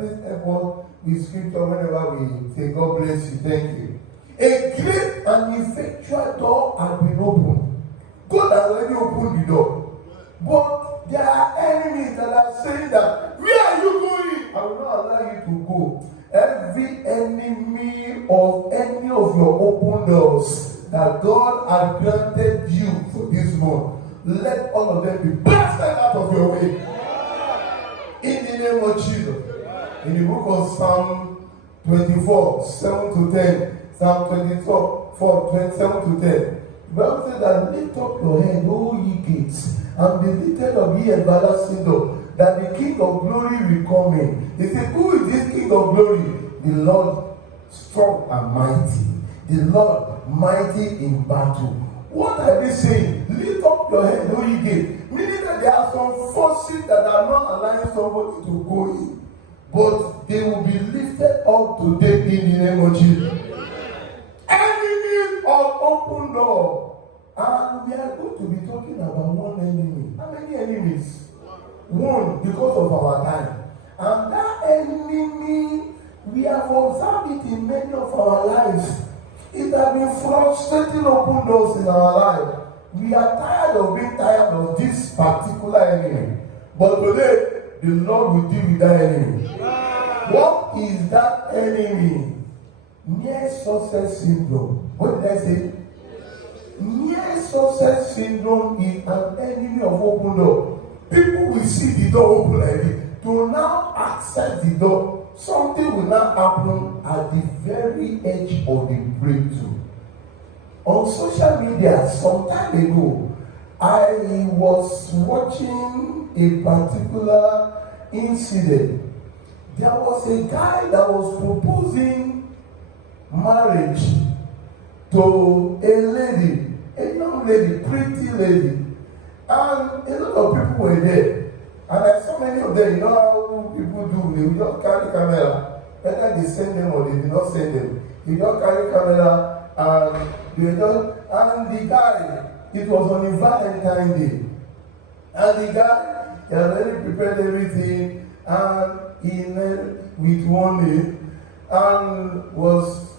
please help us with scripture whenever we say, God bless you, thank you. A great and effectual door has been opened. God has already opened the door. But there are enemies that are saying that, where are you going? I will not allow you to go. Every enemy of any of your open doors that God has granted you for this month, let all of them be blasted out of your way. In the name of Jesus. In the book of Psalm 24, 7 to 10, Psalm 24, 27 to 10, the Bible says that lift up your head, O ye gates, and be lifted up ye everlasting door, that the King of glory will come in. They say, who is this King of glory? The Lord strong and mighty. The Lord mighty in battle. What are they saying? Lift up your head, O ye gates. Meaning that there are some forces that are not allowing somebody to go in. But they will be lifted up today in the name of Jesus. Enemies of open door. And we are going to be talking about one enemy. How many enemies? One, because of our time. And that enemy, we have observed it in many of our lives. It has been frustrating open doors in our life. We are tired of being tired of this particular enemy. But today, the Lord will deal with that enemy. What is that enemy? Near success syndrome. What did I say? Near success syndrome is an enemy of open door. People will see the door open like this. To now access the door, something will now happen at the very edge of the breakthrough. On social media, some time ago, I was watching a particular incident. There was a guy that was proposing marriage to a lady, a young lady, pretty lady. And a lot of people were there. And like so many of them, you know how people do, they will just carry camera. Whether they send them or they do not send them. They just carry camera and they just, and the guy, it was on a Valentine's Day. And the guy, he had already prepared everything, and he met with one day and was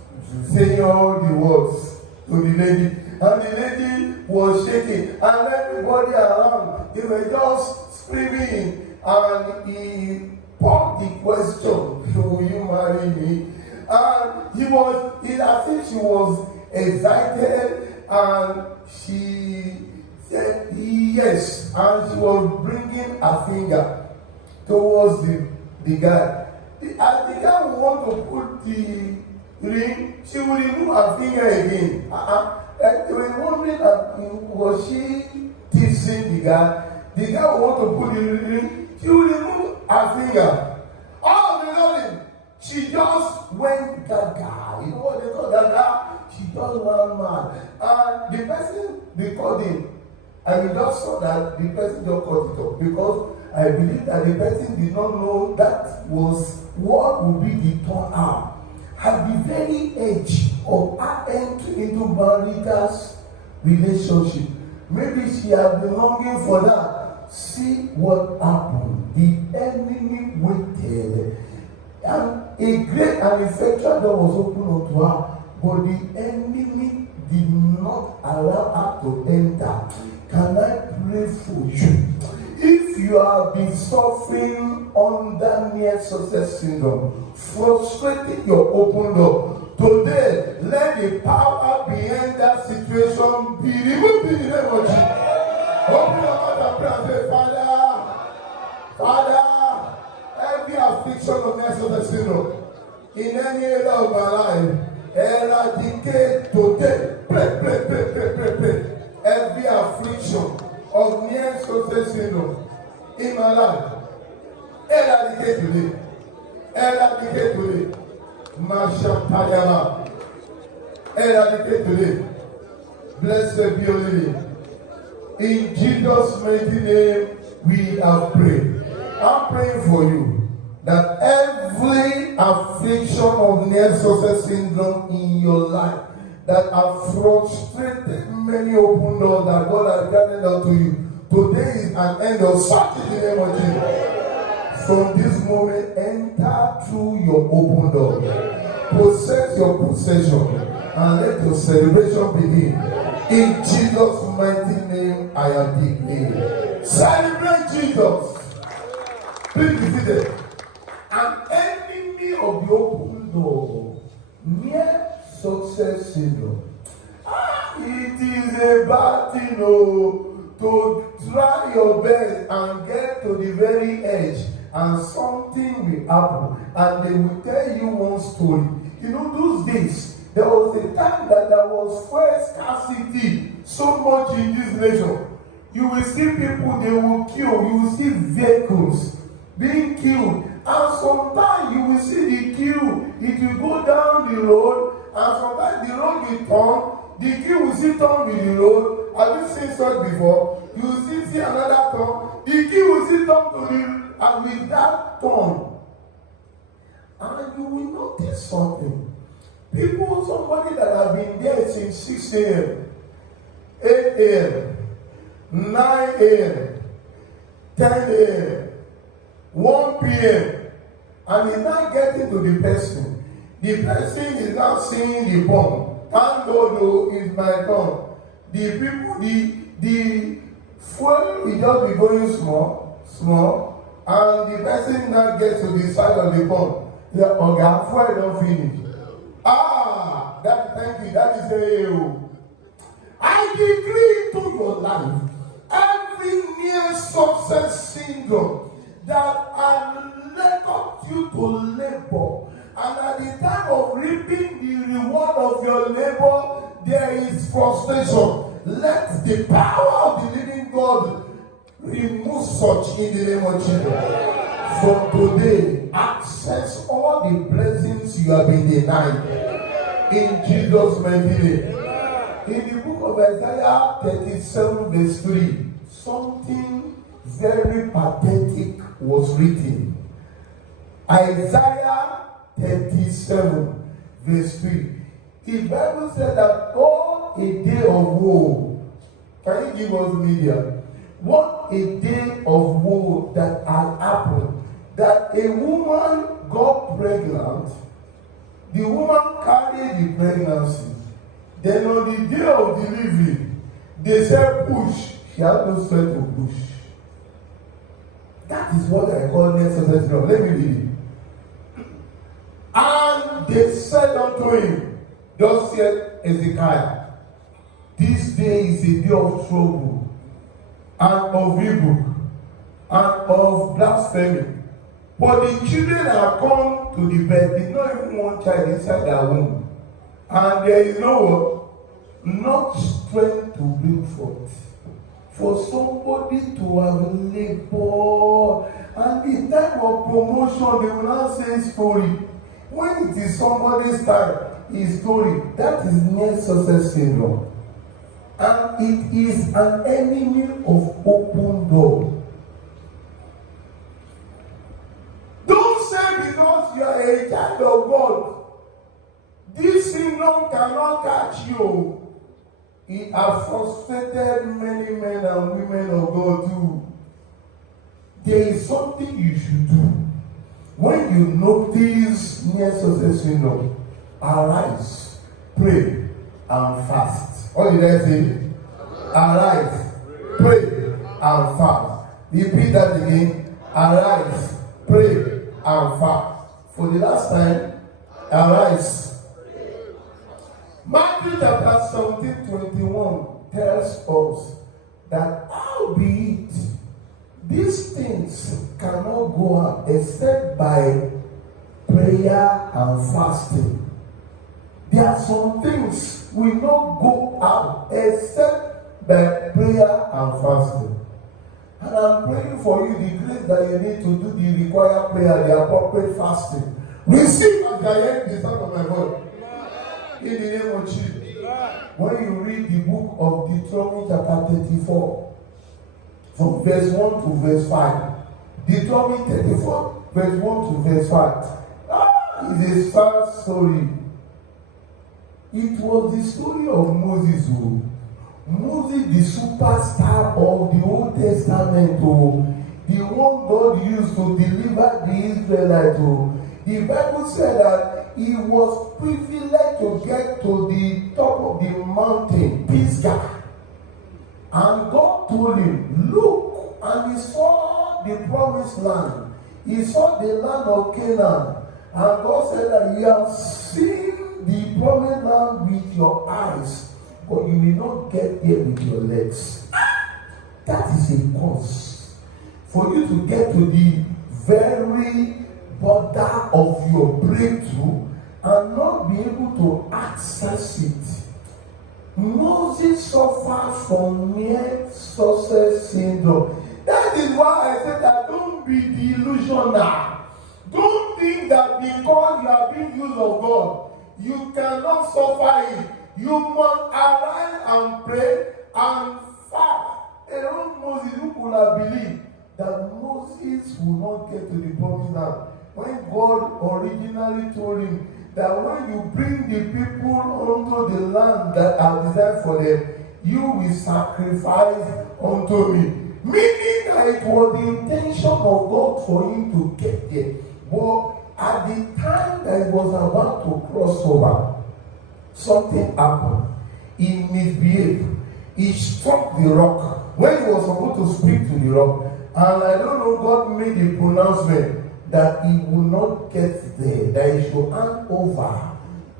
saying all the words to the lady. And the lady was shaking, and everybody around, they were just screaming, and he popped the question, will you marry me? And it's as if she was excited, and she said yes, and she was bringing a finger towards the guy. As the guy would want to put the ring, she would remove her finger again. And they were wondering, was she teasing the guy? The guy would want to put the ring, she would remove her finger. All of a sudden, she just went gaga. You know what they call gaga? She just went mad. And the person, they called him. And we just saw that the person just cut it off. Because I believe that the person did not know that was what would be the turnout. At the very edge of her entry into marital relationship. Maybe she has been longing for that. See what happened. The enemy waited. And a great and effectual door was opened unto her. But the enemy did not allow her to enter. Can I pray for you? If you have been suffering under near success syndrome, frustrating your open door, today, let the power behind that situation be removed in the name of Jesus. Open your mouth and pray and say, Father, every affliction of near success syndrome in any area of my life, eradicate today. Pray. Every affliction of near success syndrome in my life, eradicate today. Eradicate today. Mashatayama. Eradicate today. Blessed be your name. In Jesus' mighty name, we have prayed. I'm praying for you that every affliction of near success syndrome in your life that have frustrated many open doors that God has granted unto you, today is an end of such in the name of Jesus. From this moment, enter your open door. Possess your possession and let your celebration begin. In Jesus' mighty name, I am declared. Celebrate Jesus. Please be seated. An enemy of the open door, near success syndrome. It is a bad thing to try your best and get to the very edge, and something will happen, and they will tell you one story. You know, those days, there was a time that there was fuel scarcity so much in this nation. You will see people, they will kill. You will see vehicles being killed. And sometimes you will see the queue. It will go down the road, and sometimes the road will turn. The queue will still turn with the road. Have you seen such before? You will still see another turn. The queue will still turn to the, and with that turn. And you will notice something. People, somebody that have been there since 6 a.m., 8 a.m., 9 a.m., 10 a.m., 1 p.m., and is not getting to the person. The person is now seeing the bomb. Thank God, it's my turn. The people, the fuel will just be going small, and the person now gets to the side of the bomb. The fuel don't finish. Thank you. That is a I decree into your life every near success syndrome that has led up you to labor, and at the time of reaping the reward of your labor, there is frustration. Let the power of the living God remove such in the name of Jesus. From today, access all the blessings you have been denied in Jesus' mighty name. In the book of Isaiah 37 verse 3, something very pathetic was written. Isaiah 37 verse 3. The Bible said that all a day of woe. Can you give us media? What a day of woe that had happened. That a woman got pregnant. The woman carried the pregnancy. Then on the day of delivery, they said push. She had no strength to push. That is what I call necessary. Let me read it. And they said unto him, thus said Ezekiel, this day is a day of trouble, and of evil, and of blasphemy. But the children have come to the bed. There's not even one child inside their womb. And there is not strength to bring forth. For somebody to have labored, and the time of promotion, they will not say story. When it is somebody's time, his story, that is near success syndrome. And it is an enemy of open door. Don't say because you are a child of God, this syndrome cannot catch you. It has frustrated many men and women of God too. There is something you should do. When you notice near success syndrome, arise, pray, and fast. What did I say? Arise, pray, and fast. Repeat that again. Arise, pray, and fast. For the last time, arise. Matthew chapter 17:21 tells us that albeit these things cannot go out except by prayer and fasting. There are some things will not go out except by prayer and fasting. And I'm praying for you the grace that you need to do the required prayer, the appropriate fasting. Receive as I hear the sound of my voice. In the name of Jesus. When you read the book of Deuteronomy chapter 34, from verse 1 to verse 5. Deuteronomy 34, verse 1 to verse 5. It's a sad story. It was the story of Moses. Moses, the superstar of the Old Testament. The one God used to deliver the Israelites. The Bible said that he was privileged to get to the top of the mountain, Pisgah. And God told him, look, and he saw the promised land. He saw the land of Canaan. And God said that you have seen the promised land with your eyes, but you will not get there with your legs. That is a cause for you to get to the very border of your breakthrough and not be able to access it. Moses suffered from near success syndrome. That is why I said that don't be delusional. Don't think that because you are being used of God, you cannot suffer it. You must arise and pray and fast. Aaron Moses, who could have believed that Moses will not get to the promised land, when God originally told him that when you bring the people onto the land that I designed for them, you will sacrifice unto me. Meaning that it was the intention of God for him to get there. But at the time that he was about to cross over, something happened. He misbehaved. He struck the rock when he was supposed to speak to the rock. And I don't know, God made a pronouncement that he will not get there, that he should hand over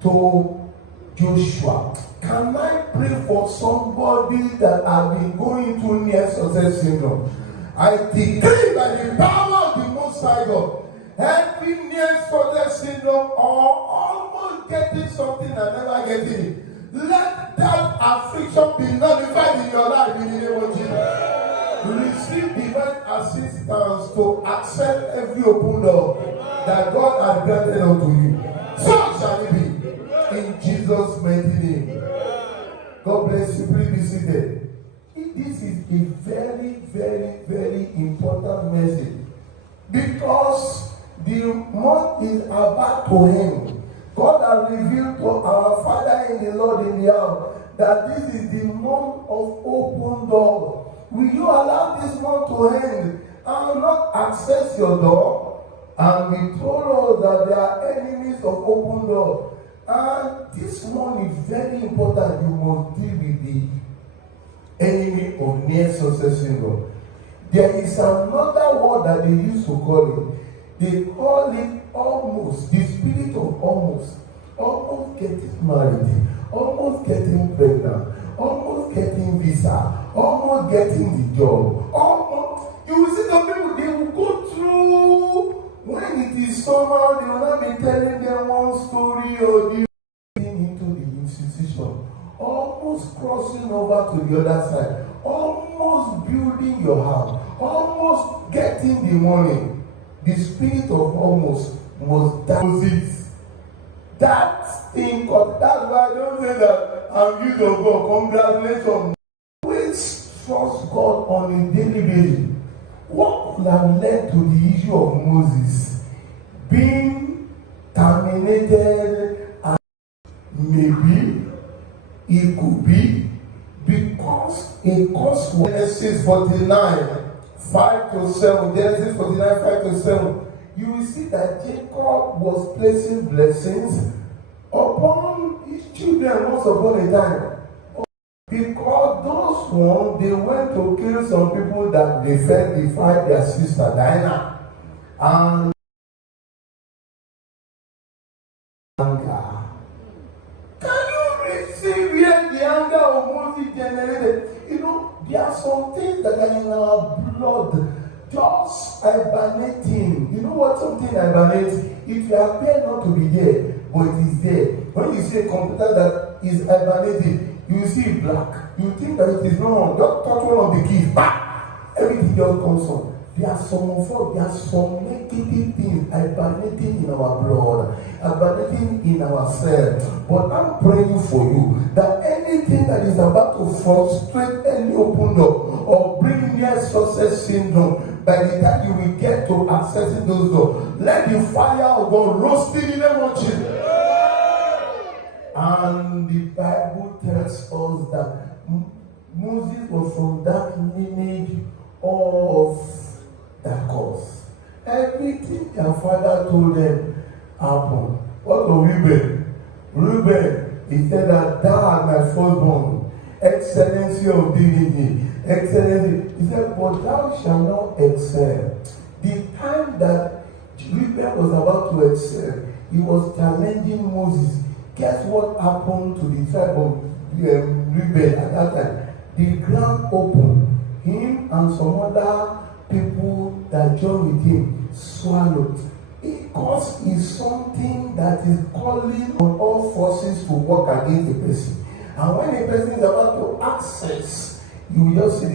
to Joshua. Can I pray for somebody that has been going through near success syndrome? I decree by the power of the Most High God, every near success syndrome or almost getting something and never getting it, let that affliction be nullified in your life in the name of Jesus. Receive divine assistance to accept every open door that God has granted unto you. So shall it be. In Jesus' mighty name. God bless you. Please be seated. This is a very, very, very important message. Because the month is about to end. God has revealed to our Father in the Lord in the house that this is the month of open doors. Will you allow this month to end and not access your door? And we told us that there are enemies of open doors. And this one is very important. You must deal with the enemy of near success syndrome. There is another word that they used to call it. They call it almost, the spirit of almost. Almost getting married, almost getting pregnant, almost getting visa, almost getting the job. Almost, you will see some people, they will go through, when it is summer, they will not be telling them one story or the into the institution, almost crossing over to the other side, almost building your house, almost getting the money. The spirit of almost was that. That thing, that's why I don't say that I'm used of God. Congratulations. Always trust God on a daily basis. What would have led to the issue of Moses being terminated? And maybe it could be because a cause was Genesis 49, 5 to 7. Genesis 49, 5 to 7. You will see that Jacob was placing blessings upon his children once upon a time. Because those ones, they went to kill some people that they felt defied their sister Diana. And anger. Can you receive where the anger of Moses generated? You know, there are some things that are in our blood. Just hibernating. You know what something hibernates? It will appear not to be there, but it is there. When you see a computer that is hibernating, you will see it black. You think that it is not. Just touch one of the keys, everything just comes on. There are some negative things hibernating in our blood, hibernating in our cells. But I'm praying for you that anything that is about to frustrate any open door or bring near success syndrome, by the time you will get to accessing those doors, let the fire of God roast in the name of Jesus. And the Bible tells us that Moses was from that lineage of that cause. Everything their father told them, happened. What of Reuben? Reuben, he said that thou art my firstborn, excellency of dignity, excellency. He said, but thou shalt not excel. The time that Reuben was about to excel, he was challenging Moses. Guess what happened to the tribe of Reuben at that time? The ground opened. Him and some other people that joined with him swallowed. Because it's something that is calling on all forces to work against the person. And when a person is about to access, you will just see